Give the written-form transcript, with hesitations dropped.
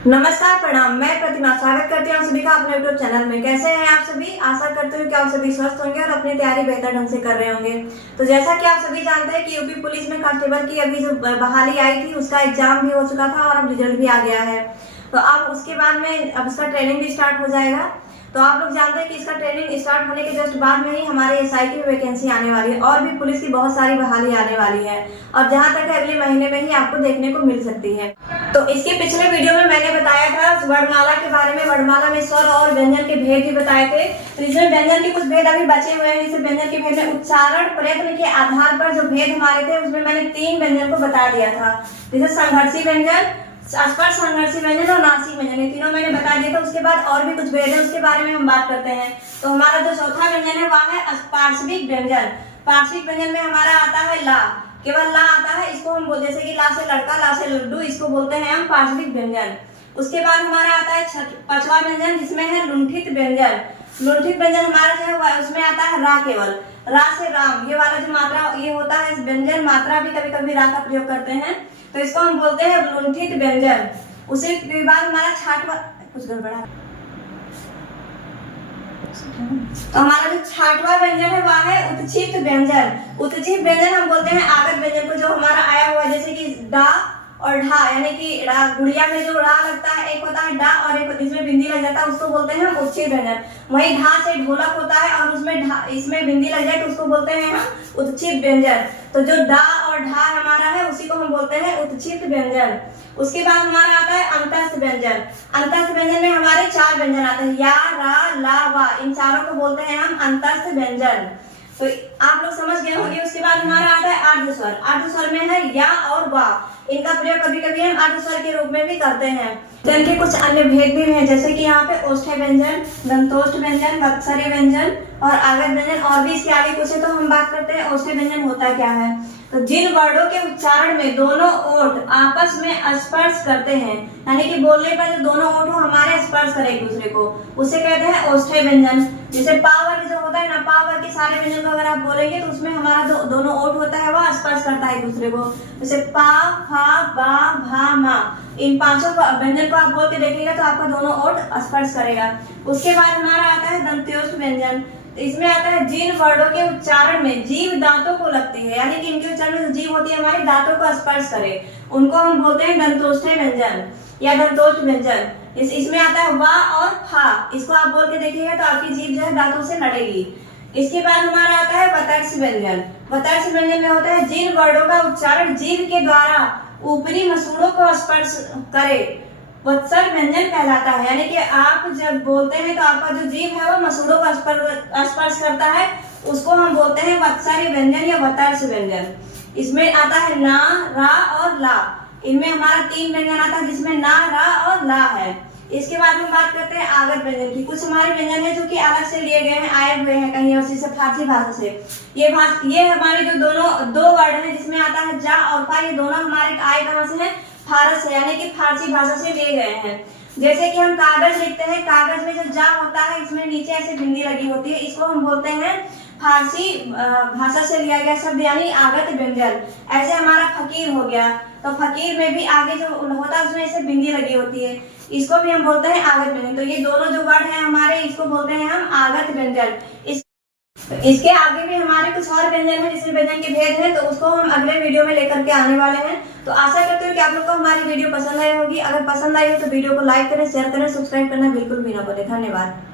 नमस्कार, प्रणाम। मैं प्रतिमा स्वागत करती हूँ सभी का अपने यूट्यूब चैनल में। कैसे हैं आप सभी? आशा करती हूँ कि आप सभी स्वस्थ होंगे और अपनी तैयारी बेहतर ढंग से कर रहे होंगे। तो जैसा कि आप सभी जानते हैं कि यूपी पुलिस में कांस्टेबल की अभी जो बहाली आई थी, उसका एग्जाम भी हो चुका था और अब रिजल्ट भी आ गया है। तो अब उसके बाद में अब इसका ट्रेनिंग भी स्टार्ट हो जाएगा। तो आप लोग जानते हैं कि इसका ट्रेनिंग स्टार्ट होने के जस्ट बाद में ही हमारे एसआई की वैकेंसी आने वाली है और भी पुलिस की बहुत सारी बहाली आने वाली है और जहां तक है अगले महीने में ही आपको देखने को मिल सकती है। तो इसके पिछले वीडियो में मैंने बताया था वर्णमाला के बारे में। वर्णमाला में स्वर और व्यंजन के भेद भी बताए थे। तो इसमें व्यंजन के कुछ भेद अभी बचे हुए हैं। जैसे व्यंजन के भेद में उच्चारण प्रयत्न के आधार पर जो भेद हमारे थे, उसमें मैंने 3 व्यंजन को बता दिया था। जैसे संघर्षी व्यंजन, स्पर्श संघर्षी व्यंजन और नासिक व्यंजन, ये तीनों मैंने बता दिया था। उसके बाद और भी कुछ भेद है, उसके बारे में हम बात करते हैं। तो हमारा जो चौथा व्यंजन है वह है पार्श्विक व्यंजन। पार्श्विक व्यंजन में हमारा आता है ला, केवल ला आता है। इसको हम बोलते जैसे कि ला से लड़का, ला से लड्डू, इसको बोलते हैं हम पार्श्विक व्यंजन। उसके बाद हमारा आता है पांचवा व्यंजन, जिसमें है लुंठित व्यंजन। लुंठित व्यंजन हमारा जो है उसमें आता है रा, केवल रा से राम, ये वाला जो मात्रा ये होता है व्यंजन मात्रा भी कभी कभी रा का प्रयोग करते हैं, तो इसको हम बोलते हैं लुंठित व्यंजन। उसी के बाद हमारा छठवां, कुछ गड़बड़ा, तो हमारा जो छठवां व्यंजन है वह है उत्क्षिप्त व्यंजन। उत्क्षिप्त व्यंजन हम बोलते हैं आगत व्यंजन को, जो हमारा आया हुआ है जैसे कि डा और ढा, यानी कि गुड़िया में जो रा लगता है, एक होता है डा और एक इसमें बिंदी लग जाता है, उसको बोलते हैं हम उत्क्षिप्त व्यंजन। वही ढा से ढोलक होता है और उसमें इसमें बिंदी लग जाए तो उसको बोलते हैं हम उत्क्षिप्त व्यंजन। तो जो डा और ढा हमारा है उसी को हम बोलते हैं उत्क्षिप्त व्यंजन। उसके बाद हमारा आता है अंतस्थ व्यंजन। अंतस्थ व्यंजन में हमारे 4 व्यंजन आते हैं, या, रा, ला, वा, इन चारों को बोलते हैं हम अंतस्थ व्यंजन। तो आप लोग समझ गए होंगे। उसके बाद हमारा आता है अर्ध स्वर। अर्ध स्वर में है या और वा, इनका प्रयोग कभी कभी हम अर्ध स्वर के रूप में भी करते हैं। तो इनके कुछ अन्य भेद भी हैं, जैसे कि यहाँ पे ओष्ठ्य व्यंजन, दंतोष्ठ व्यंजन, वत्सर्य व्यंजन और आगत व्यंजन, और भी इसके आगे कुछ है। तो हम बात करते हैं ओष्ठ्य व्यंजन होता क्या है। तो जिन वर्णों के उच्चारण में दोनों ओठ आपस में स्पर्श करते हैं, यानी कि बोलने पर जो दोनों ओठ हमारे स्पर्श करें एक दूसरे को, उसे कहते हैं ओष्ठ्य व्यंजन। जैसे पा वर्ग जो होता है ना, पा वर्ग के सारे व्यंजन को अगर आप बोलेंगे तो उसमें हमारा दोनों ओठ होता है वह स्पर्श करता है एक दूसरे को। जैसे पा, फा, बा, भा, मा, इन 5 व्यंजन को आप बोल के देखिएगा तो आपका दोनों ओठ स्पर्श करेगा। उसके बाद हमारा आता है दंत्योष्ठ व्यंजन। इसमें आता है जिन वर्णों के उच्चारण में जीभ दांतों को लगती है, यानी कि इनके उच्चारण में जो जीभ होती है हमारे दांतों को स्पर्श करे, उनको हम बोलते हैं दंतोष्ठ्य व्यंजन या दंतोष्ठ व्यंजन। इसमें आता है वा और फा, इसको आप बोल के देखिएगा तो आपकी जीभ जो है दांतों से लड़ेगी। इसके बाद हमारा आता है वतर्स व्यंजन। वतर्स व्यंजन में होता है जिन वर्णों का उच्चारण जीभ के द्वारा ऊपरी मसूड़ों को स्पर्श करे, वत्सर व्यंजन कहलाता है। यानी कि आप जब बोलते हैं तो आपका जो जीभ है वो मसूड़ों का स्पर्श करता है, उसको हम बोलते हैं वत्सर्य व्यंजन या वतर्स व्यंजन। इसमें आता है ना, रा और ला। इनमें हमारा 3 व्यंजन आता है, जिसमें ना, रा और ला है। इसके बाद हम बात करते हैं आगत व्यंजन की। कुछ हमारे व्यंजन है जो कि अलग से लिए गए हैं, आए हुए हैं कहीं और से, फारसी भाषा से। ये हमारे जो दोनों 2 वर्ड है, जिसमें आता है जा और फा, ये दोनों हमारे आए कहां से है? फारस है, यानी कि फारसी भाषा से लिए गए हैं। जैसे कि हम कागज लिखते हैं, कागज में जो जा होता है इसमें नीचे ऐसे बिंदी लगी होती है, इसको हम बोलते हैं फारसी भाषा से लिया गया शब्द, यानी आगत व्यंजन। ऐसे हमारा फकीर हो गया, तो फकीर में भी आगे जो होता है उसमें ऐसे बिंदी लगी होती है, इसको भी हम बोलते हैं आगत व्यंजन। तो ये दोनों जो वर्ड है हमारे, इसको बोलते हैं हम आगत व्यंजन। इसके आगे भी हमारे कुछ और व्यंजन है जिसमें व्यंजन के भेद हैं, तो उसको हम अगले वीडियो में लेकर के आने वाले हैं। तो आशा करते हो कि आप लोग को हमारी वीडियो पसंद आई होगी। अगर पसंद आई हो तो वीडियो को लाइक करें, शेयर करें, सब्सक्राइब करना बिल्कुल भी ना भूलें। धन्यवाद।